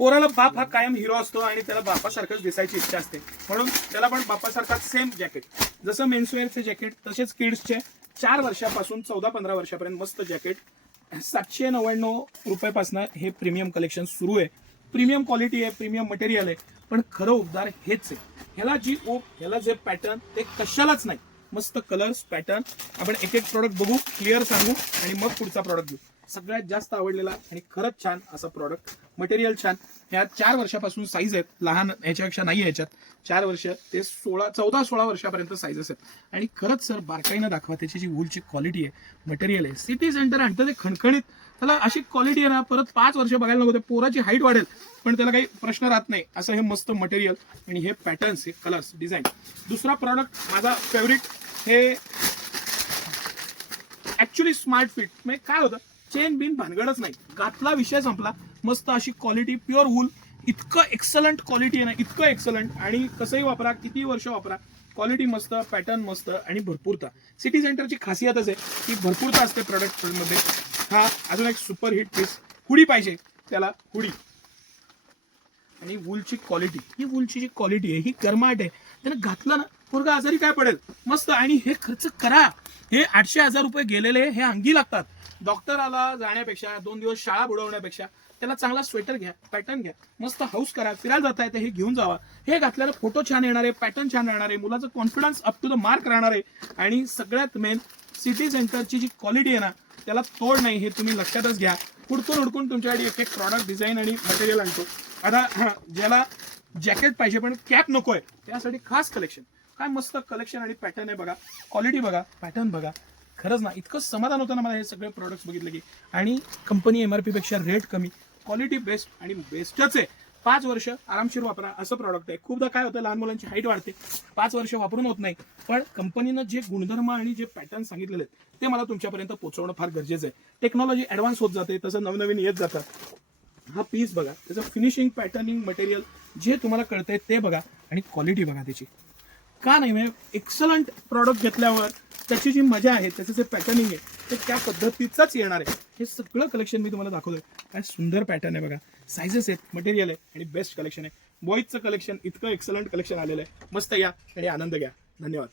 पोराला बाप हा कायम हिरो असतो आणि त्याला बापासारखंच दिसायची इच्छा असते, म्हणून त्याला पण बापासारखा सेम जॅकेट. जसं मेन्सवेअरचे जॅकेट तसेच किड्सचे 4 वर्षापासून 14-15 वर्षापर्यंत मस्त जॅकेट 799 रुपयापासून हे प्रीमियम कलेक्शन सुरू आहे. प्रीमियम क्वालिटी आहे, प्रीमियम मटेरियल आहे, पण खरं उपदार हेच आहे. ह्याला जी ओप, ह्याला जे पॅटर्न ते कशालाच नाही. मस्त कलर्स, पॅटर्न. आपण एक एक प्रॉडक्ट बघू, क्लिअर सांगू आणि मग पुढचा प्रॉडक्ट घेऊ. सगळ्यात जास्त आवडलेला आणि खरंच छान असा प्रॉडक्ट, मटेरियल छान. ह्या 4 वर्षापासून साईज आहेत, लहान ह्याच्यापेक्षा नाही ह्याच्यात. 4 वर्ष ते 14-16 वर्षापर्यंत साईजेस आहेत. आणि खरंच सर बारकाईनं दाखवा त्याची जी वूलची क्वालिटी आहे, मटेरियल आहे. सिटी सेंटर आणतं ते खणखणीत, त्याला अशी क्वालिटी आहे ना, परत 5 वर्ष बघायला नको. ते पोराची हाईट वाढेल पण त्याला काही प्रश्न राहत नाही, असं हे मस्त मटेरियल आणि हे पॅटर्न्स, हे कलर्स, डिझाईन. दुसरा प्रॉडक्ट माझा फेवरेट, हे ऍक्च्युली स्मार्ट फिट. म्हणजे काय होतं, चेन बिन भानगडच नाही, घातला विषय संपला. मस्त अशी क्वालिटी, प्युअर वूल. इतकं एक्सलंट क्वालिटी आहे ना, इतकं एक्सलंट. आणि कसंही वापरा, किती वर्ष वापरा, क्वालिटी मस्त, पॅटर्न मस्त आणि भरपूरता. सिटी सेंटरची खासियतच आहे की भरपूरता असते प्रोडक्टमध्ये. हा अजून एक सुपर हिट पीस. हुडी पाहिजे त्याला, हुडी. आणि वूलची क्वालिटी, ही वूलची जी क्वालिटी आहे ही गरमाट आहे. त्यानं घातलं ना, पोरगा आजारी काय पडेल. मस्त. आणि हे खर्च करा, हे 800-1000 रुपये गेलेले हे अंगी लागतात. डॉक्टराला जाण्यापेक्षा, 2 दिवस शाळा बुडवण्यापेक्षा त्याला चांगला स्वेटर घ्या, पॅटर्न घ्या, मस्त हाऊस करा, फिरायला जाताय तर हे घेऊन जावा. हे घातल्यानं फोटो छान येणार आहे, पॅटर्न छान राहणार आहे, मुलाचं confidence up to the mark राहणार आहे. आणि सगळ्यात मेन, सिटी सेंटरची जी क्वालिटी आहे ना, त्याला तोड नाही, हे तुम्ही लक्षातच घ्या. हुडकून हुडकून तुमच्यासाठी एक एक प्रॉडक्ट, डिझाईन आणि मटेरियल आणतो. आता ज्याला जॅकेट पाहिजे पण कॅप नकोय, त्यासाठी खास कलेक्शन. काय मस्त कलेक्शन आणि पॅटर्न आहे बघा, क्वालिटी बघा, पॅटर्न बघा. खरंच ना, इतकं समाधान होतं ना मला हे सगळे प्रोडक्ट्स बघितले की. आणि कंपनी MRP पेक्षा रेट कमी, क्वालिटी बेस्ट आणि बेस्टच आहे. 5 वर्ष आरामशीर वापरा असं प्रॉडक्ट आहे. खूपदा काय होतं, लहान मुलांची हाईट वाढते, 5 वर्ष वापरून होत नाही. पण कंपनीनं जे गुणधर्म आणि जे पॅटर्न सांगितलेले आहेत ते मला तुमच्यापर्यंत पोहोचवणं फार गरजेचं आहे. टेक्नॉलॉजी ॲडव्हान्स होत जाते, तसं नवनवीन येत जातं. हा पीस बघा, त्याचं फिनिशिंग, पॅटर्निंग, मटेरियल जे तुम्हाला कळतंय ते बघा आणि क्वालिटी बघा त्याची. का नाही, म्हणजे एक्सलंट प्रॉडक्ट घेतल्यावर त्याची जी मजा आहे, त्याचं जे पॅटर्निंग आहे ते त्या पद्धतीचंच येणार आहे. हे सगळं कलेक्शन मी तुम्हाला दाखवतोय. काय सुंदर पॅटर्न आहे बघा, सायझेस आहेत, मटेरियल आहे आणि बेस्ट कलेक्शन आहे. बॉईजचं कलेक्शन इतकं एक्सलंट कलेक्शन आलेलं आहे. मस्त या आणि आनंद घ्या. धन्यवाद.